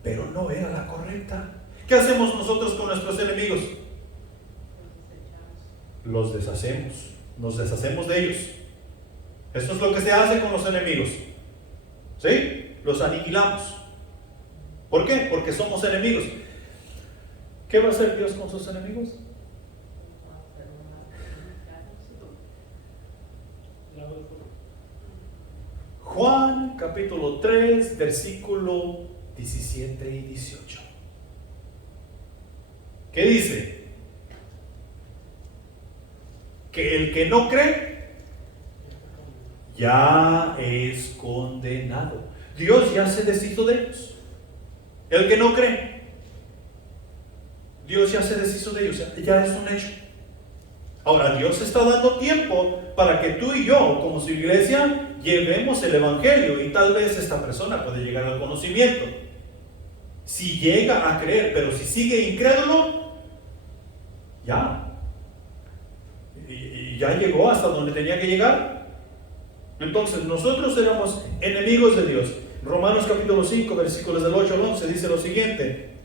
pero no era la correcta. ¿Qué hacemos nosotros con nuestros enemigos? Los deshacemos, nos deshacemos de ellos. Esto es lo que se hace con los enemigos, ¿sí? Los aniquilamos. ¿Por qué? Porque somos enemigos. ¿Qué va a hacer Dios con sus enemigos? Juan capítulo 3, versículo 17 y 18. ¿Qué dice? Que el que no cree ya es condenado. Dios ya se deshizo de ellos. El que no cree, Dios ya se deshizo de ellos, ya es un hecho. Ahora, Dios está dando tiempo para que tú y yo, como su iglesia, llevemos el evangelio, y tal vez esta persona puede llegar al conocimiento. Si llega a creer, pero si sigue incrédulo, ya llegó hasta donde tenía que llegar. Entonces, nosotros éramos enemigos de Dios. Romanos capítulo 5, versículos del 8 al 11 dice lo siguiente: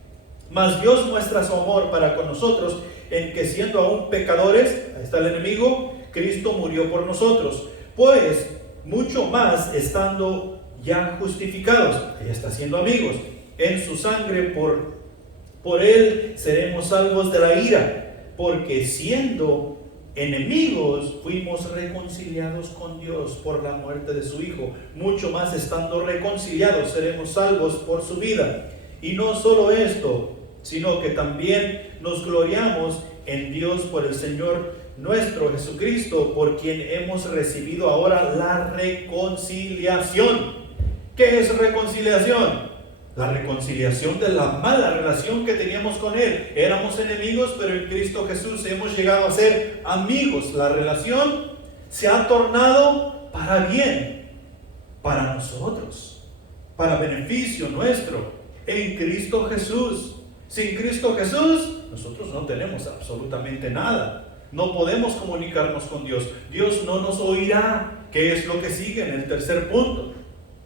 mas Dios muestra su amor para con nosotros en que, siendo aún pecadores, ahí está el enemigo, Cristo murió por nosotros. Pues mucho más, estando ya justificados, ahí está, siendo amigos, en su sangre, por Él seremos salvos de la ira, porque siendo enemigos fuimos reconciliados con Dios por la muerte de su Hijo. Mucho más, estando reconciliados, seremos salvos por su vida. Y no solo esto, sino que también nos gloriamos en Dios por el Señor nuestro Jesucristo, por quien hemos recibido ahora la reconciliación. ¿Qué es reconciliación? La reconciliación de la mala relación que teníamos con Él. Éramos enemigos, pero en Cristo Jesús hemos llegado a ser amigos. La relación se ha tornado para bien, para nosotros, para beneficio nuestro, en Cristo Jesús. Sin Cristo Jesús, nosotros no tenemos absolutamente nada. No podemos comunicarnos con Dios. Dios no nos oirá, que es lo que sigue en el tercer punto.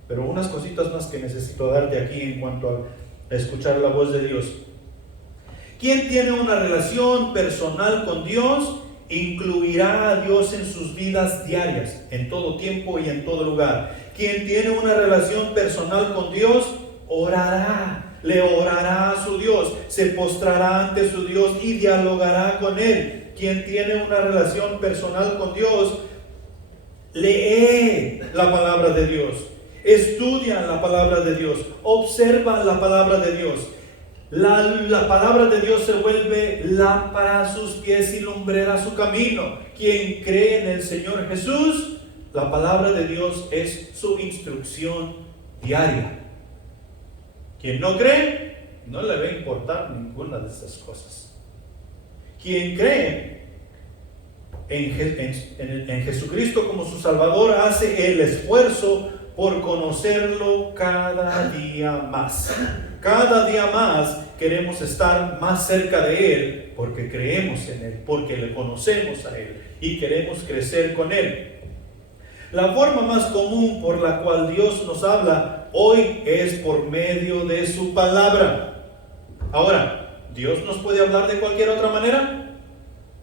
Pero unas cositas más que necesito darte aquí en cuanto a escuchar la voz de Dios. Quien tiene una relación personal con Dios, incluirá a Dios en sus vidas diarias, en todo tiempo y en todo lugar. Quien tiene una relación personal con Dios, orará, le orará a su Dios, se postrará ante su Dios y dialogará con Él. Quien tiene una relación personal con Dios, lee la palabra de Dios, estudia la palabra de Dios, observa la palabra de Dios. La palabra de Dios se vuelve lámpara a sus pies y lumbrera a su camino. Quien cree en el Señor Jesús, la palabra de Dios es su instrucción diaria. Quien no cree, no le va a importar ninguna de estas cosas. Quien cree en Jesucristo como su Salvador hace el esfuerzo por conocerlo cada día más. Cada día más queremos estar más cerca de Él porque creemos en Él, porque le conocemos a Él y queremos crecer con Él. La forma más común por la cual Dios nos habla hoy es por medio de su palabra. Ahora, ¿Dios nos puede hablar de cualquier otra manera?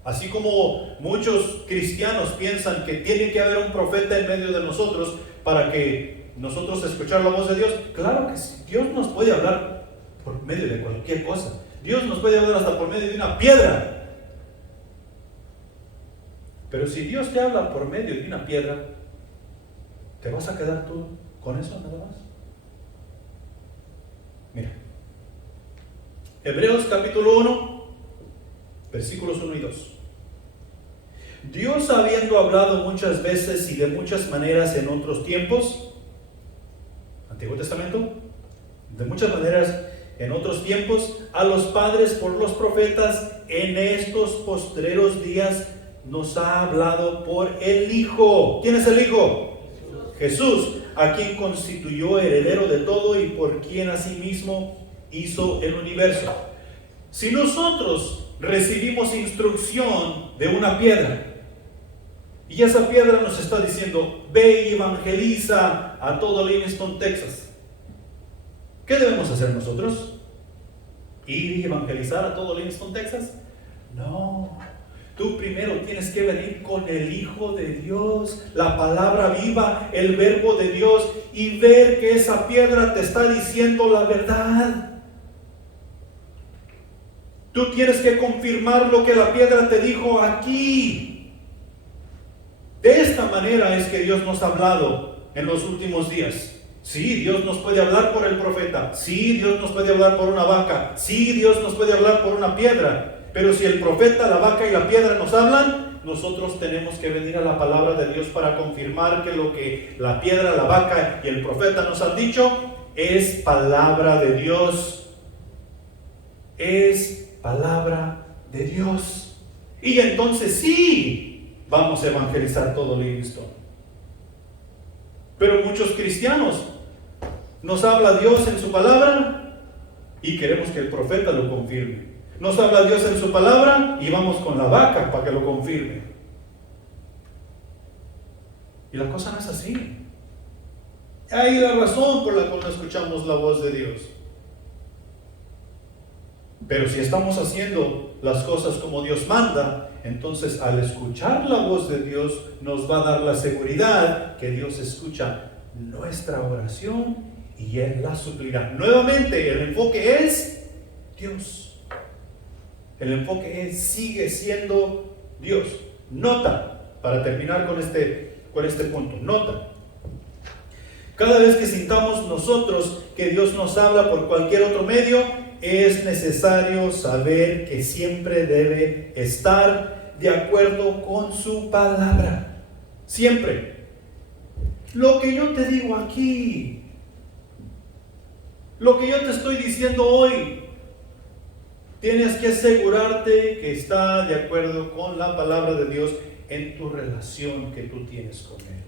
Así como muchos cristianos piensan que tiene que haber un profeta en medio de nosotros para que nosotros escuchar la voz de Dios. Claro que sí, Dios nos puede hablar por medio de cualquier cosa. Dios nos puede hablar hasta por medio de una piedra. Pero si Dios te habla por medio de una piedra, ¿te vas a quedar tú con eso nada más? Mira, Hebreos capítulo 1, versículos 1 y 2. Dios, habiendo hablado muchas veces y de muchas maneras en otros tiempos, Antiguo Testamento, de muchas maneras en otros tiempos, a los padres por los profetas, en estos postreros días nos ha hablado por el Hijo. ¿Quién es el Hijo? Jesús, a quien constituyó heredero de todo y por quien asimismo hizo el universo. Si nosotros recibimos instrucción de una piedra, y esa piedra nos está diciendo, ve y evangeliza a todo Livingston, Texas, ¿qué debemos hacer nosotros? ¿Ir y evangelizar a todo Livingston, Texas? No. Tú primero tienes que venir con el Hijo de Dios, la palabra viva, el verbo de Dios, y ver que esa piedra te está diciendo la verdad. Tú tienes que confirmar lo que la piedra te dijo aquí. De esta manera es que Dios nos ha hablado en los últimos días. Sí, Dios nos puede hablar por el profeta. Sí, Dios nos puede hablar por una vaca. Sí, Dios nos puede hablar por una piedra. Pero si el profeta, la vaca y la piedra nos hablan, nosotros tenemos que venir a la palabra de Dios para confirmar que lo que la piedra, la vaca y el profeta nos han dicho es palabra de Dios. Es palabra de Dios. Y entonces sí, vamos a evangelizar todo Livingston. Pero muchos cristianos nos habla Dios en su palabra y queremos que el profeta lo confirme. Nos habla Dios en su palabra y vamos con la vaca para que lo confirme. Y la cosa no es así. Hay la razón por la cual no escuchamos la voz de Dios. Pero si estamos haciendo las cosas como Dios manda, entonces al escuchar la voz de Dios nos va a dar la seguridad que Dios escucha nuestra oración y Él la suplirá. Nuevamente, el enfoque es Dios. El enfoque sigue siendo Dios. Nota, para terminar con este punto, nota. Cada vez que sintamos nosotros que Dios nos habla por cualquier otro medio, es necesario saber que siempre debe estar de acuerdo con su palabra. Siempre. Lo que yo te digo aquí, lo que yo te estoy diciendo hoy, tienes que asegurarte que está de acuerdo con la palabra de Dios en tu relación que tú tienes con Él.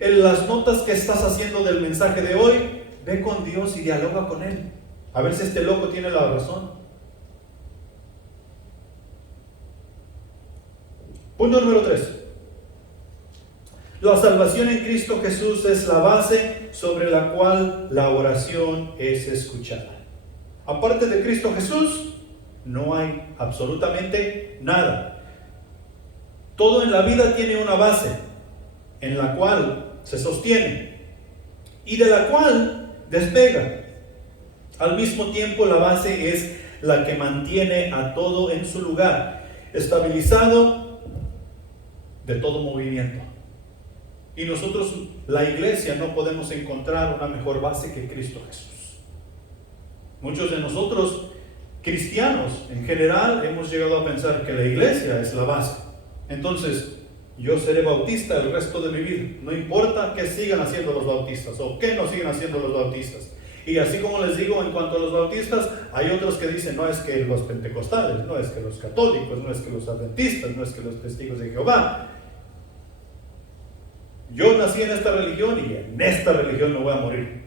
En las notas que estás haciendo del mensaje de hoy, ve con Dios y dialoga con Él. A ver si este loco tiene la razón. Punto número 3. La salvación en Cristo Jesús es la base sobre la cual la oración es escuchada. Aparte de Cristo Jesús, no hay absolutamente nada. Todo en la vida tiene una base en la cual se sostiene y de la cual despega. Al mismo tiempo, la base es la que mantiene a todo en su lugar, estabilizado de todo movimiento. Y nosotros, la iglesia, no podemos encontrar una mejor base que Cristo Jesús. Muchos de nosotros, cristianos en general, hemos llegado a pensar que la iglesia es la base. Entonces, yo seré bautista el resto de mi vida. No importa qué sigan haciendo los bautistas o qué no sigan haciendo los bautistas. Y así como les digo en cuanto a los bautistas, hay otros que dicen, no es que los pentecostales, no es que los católicos, no es que los adventistas, no es que los testigos de Jehová. Yo nací en esta religión y en esta religión me voy a morir.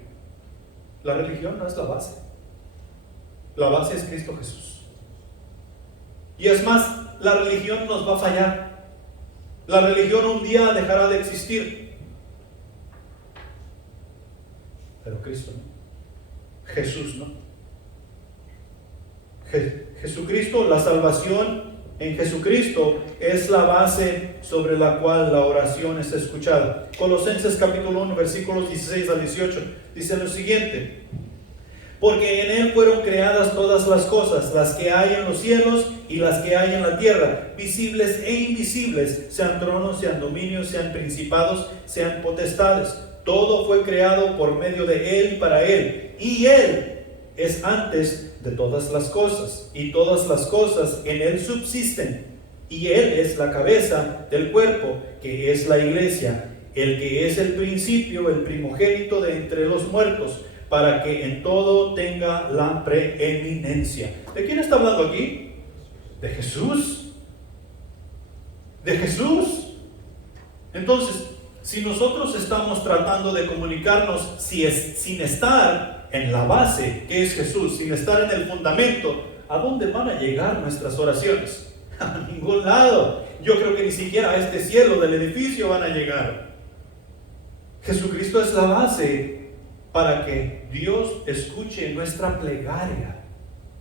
La religión no es la base. La base es Cristo Jesús. Y es más, la religión nos va a fallar. La religión un día dejará de existir. Pero Cristo no. Jesús no. Jesucristo, la salvación en Jesucristo es la base sobre la cual la oración es escuchada. Colosenses capítulo 1, versículos 16 al 18, dice lo siguiente: porque en Él fueron creadas todas las cosas, las que hay en los cielos y las que hay en la tierra, visibles e invisibles, sean tronos, sean dominios, sean principados, sean potestades. Todo fue creado por medio de Él y para Él, y Él es antes de todas las cosas, y todas las cosas en Él subsisten, y Él es la cabeza del cuerpo, que es la iglesia, el que es el principio, el primogénito de entre los muertos, para que en todo tenga la preeminencia. ¿De quién está hablando aquí? De Jesús. De Jesús. Entonces, si nosotros estamos tratando de comunicarnos sin estar en la base, que es Jesús, sin estar en el fundamento, ¿a dónde van a llegar nuestras oraciones? A ningún lado. Yo creo que ni siquiera a este cielo del edificio van a llegar. Jesucristo es la base para que Dios escuche nuestra plegaria.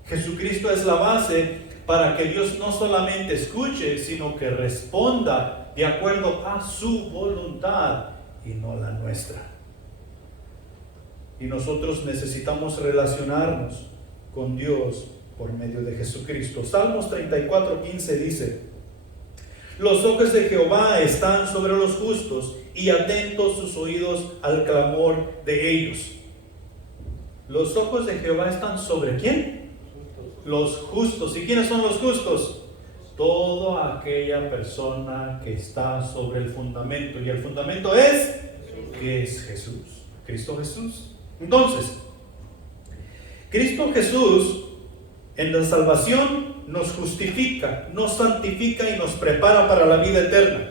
Jesucristo es la base para que Dios no solamente escuche, sino que responda de acuerdo a su voluntad y no la nuestra. Y nosotros necesitamos relacionarnos con Dios por medio de Jesucristo. Salmos 34:15 dice: los ojos de Jehová están sobre los justos y atentos sus oídos al clamor de ellos. Los ojos de Jehová están sobre ¿quién? Los justos. ¿Y quiénes son los justos? Toda aquella persona que está sobre el fundamento. Y el fundamento es, ¿qué es Jesús? Cristo Jesús. Entonces, Cristo Jesús en la salvación nos justifica, nos santifica y nos prepara para la vida eterna.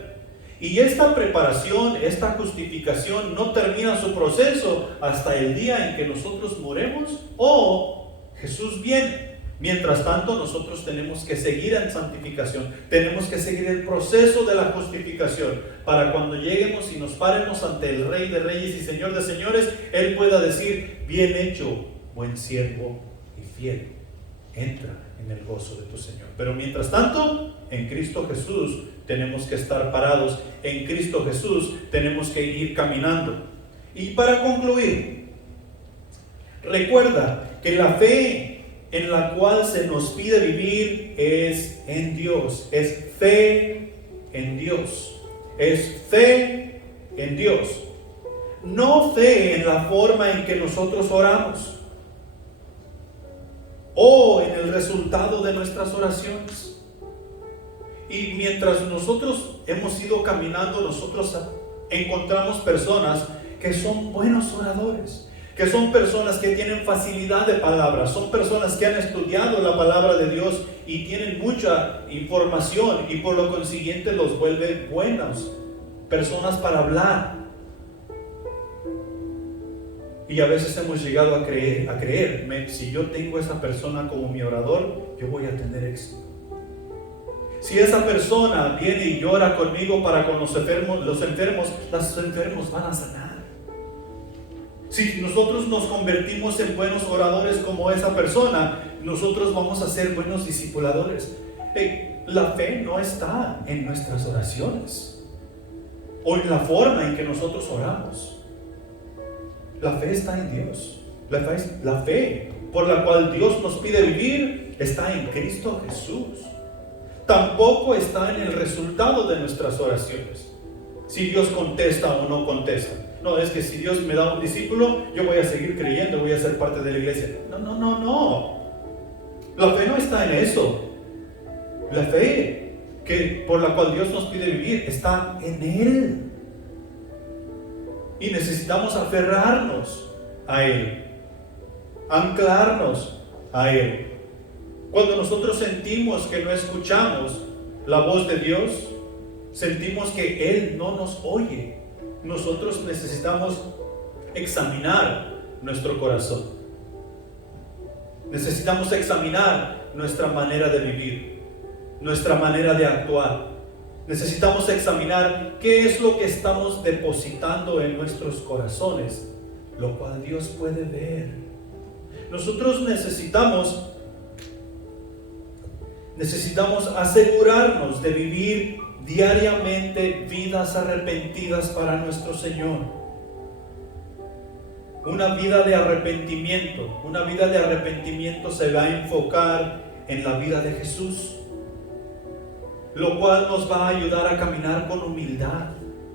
Y esta preparación, esta justificación no termina su proceso hasta el día en que nosotros moremos o Jesús viene. Mientras tanto, nosotros tenemos que seguir en santificación, tenemos que seguir el proceso de la justificación para cuando lleguemos y nos paremos ante el Rey de Reyes y Señor de Señores, Él pueda decir: bien hecho, buen siervo y fiel, entra en el gozo de tu Señor. Pero mientras tanto, en Cristo Jesús tenemos que estar parados, en Cristo Jesús tenemos que ir caminando. Y para concluir, recuerda que la fe en la cual se nos pide vivir es en Dios, es fe en Dios, es fe en Dios, no fe en la forma en que nosotros oramos. o en el resultado de nuestras oraciones. Y mientras nosotros hemos ido caminando, nosotros encontramos personas que son buenos oradores, que son personas que tienen facilidad de palabra, son personas que han estudiado la palabra de Dios y tienen mucha información, y por lo consiguiente los vuelve buenas personas para hablar. Y a veces hemos llegado a creer, si yo tengo a esa persona como mi orador, yo voy a tener éxito. Si esa persona viene y llora conmigo para con los enfermos van a sanar. Si nosotros nos convertimos en buenos oradores como esa persona, nosotros vamos a ser buenos discipuladores. La fe no está en nuestras oraciones o en la forma en que nosotros oramos. La fe está en Dios. La fe por la cual Dios nos pide vivir está en Cristo Jesús. Tampoco está en el resultado de nuestras oraciones, si Dios contesta o no contesta. No, es que si Dios me da un discípulo, yo voy a seguir creyendo, voy a ser parte de la iglesia. No. La fe no está en eso. La fe por la cual Dios nos pide vivir está en Él. Y necesitamos aferrarnos a Él, anclarnos a Él. Cuando nosotros sentimos que no escuchamos la voz de Dios, sentimos que Él no nos oye, nosotros necesitamos examinar nuestro corazón. Necesitamos examinar nuestra manera de vivir, nuestra manera de actuar. Necesitamos examinar qué es lo que estamos depositando en nuestros corazones, lo cual Dios puede ver. Nosotros necesitamos asegurarnos de vivir diariamente vidas arrepentidas para nuestro Señor. Una vida de arrepentimiento se va a enfocar en la vida de Jesús, lo cual nos va a ayudar a caminar con humildad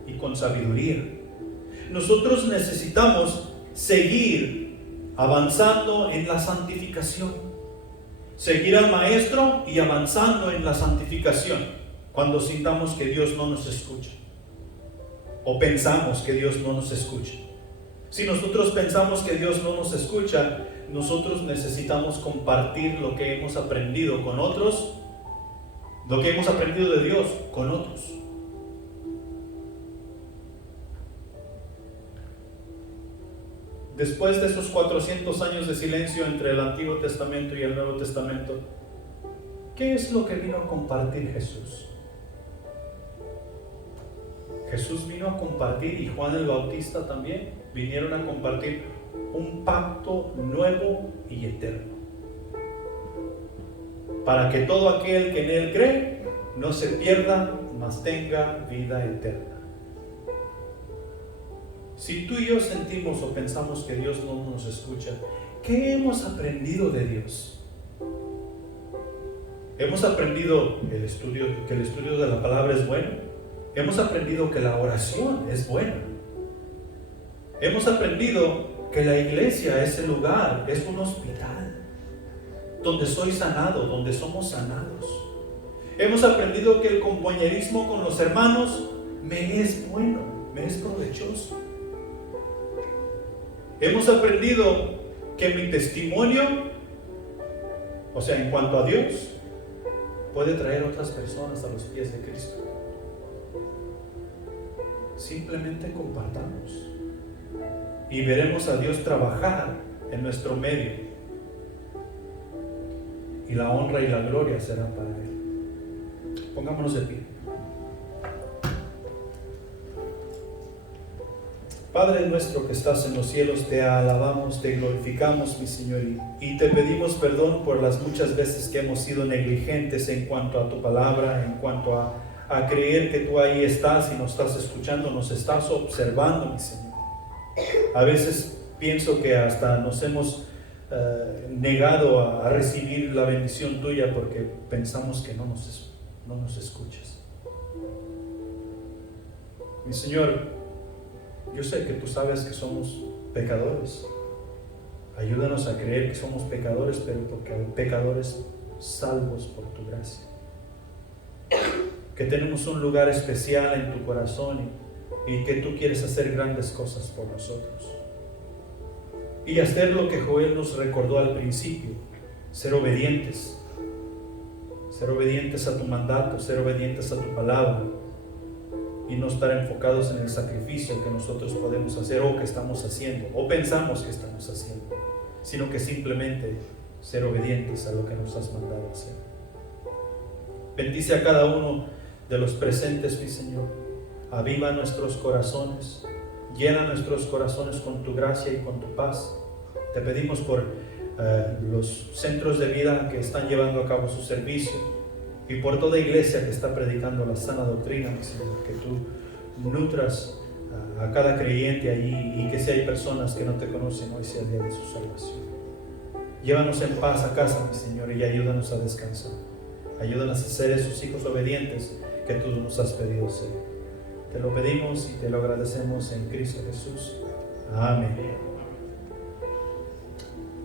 y con sabiduría. Nosotros necesitamos seguir avanzando en la santificación, seguir al Maestro y avanzando en la santificación cuando sintamos que Dios no nos escucha o pensamos que Dios no nos escucha. Si nosotros pensamos que Dios no nos escucha, nosotros necesitamos compartir lo que hemos aprendido con otros, lo que hemos aprendido de Dios con otros. Después de esos 400 años de silencio entre el Antiguo Testamento y el Nuevo Testamento, ¿qué es lo que vino a compartir Jesús? Jesús vino a compartir, y Juan el Bautista también, vinieron a compartir un pacto nuevo y eterno, para que todo aquel que en Él cree no se pierda, mas tenga vida eterna. Si tú y yo sentimos o pensamos que Dios no nos escucha, ¿qué hemos aprendido de Dios? Hemos aprendido que el estudio de la palabra es bueno. Hemos aprendido que la oración es buena. Hemos aprendido que la iglesia es el lugar, es un hospital donde soy sanado, donde somos sanados. Hemos aprendido que el compañerismo con los hermanos me es bueno, me es provechoso. Hemos aprendido que mi testimonio, o sea, en cuanto a Dios, puede traer otras personas a los pies de Cristo. Simplemente compartamos y veremos a Dios trabajar en nuestro medio, y la honra y la gloria serán para Él. Pongámonos de pie. Padre nuestro que estás en los cielos, te alabamos, te glorificamos, mi Señor, y te pedimos perdón por las muchas veces que hemos sido negligentes en cuanto a tu palabra, en cuanto a creer que tú ahí estás y nos estás escuchando, nos estás observando, mi Señor. A veces pienso que hasta nos hemos negado a recibir la bendición tuya porque pensamos que no nos escuchas. Mi Señor, yo sé que tú sabes que somos pecadores. Ayúdanos a creer que somos pecadores, pero pecadores salvos por tu gracia. Que tenemos un lugar especial en tu corazón y que tú quieres hacer grandes cosas por nosotros. Y hacer lo que Joel nos recordó al principio, ser obedientes a tu mandato, ser obedientes a tu palabra y no estar enfocados en el sacrificio que nosotros podemos hacer o que estamos haciendo o pensamos que estamos haciendo, sino que simplemente ser obedientes a lo que nos has mandado hacer. Bendice a cada uno de los presentes, mi Señor. Aviva nuestros corazones, llena nuestros corazones con tu gracia y con tu paz. Te pedimos por los centros de vida que están llevando a cabo su servicio y por toda iglesia que está predicando la sana doctrina, mi Señor, que tú nutras a cada creyente allí y que si hay personas que no te conocen, hoy sea el día de su salvación. Llévanos en paz a casa, mi Señor, y ayúdanos a descansar. Ayúdanos a ser esos hijos obedientes que tú nos has pedido ser. Te lo pedimos y te lo agradecemos en Cristo Jesús. Amén.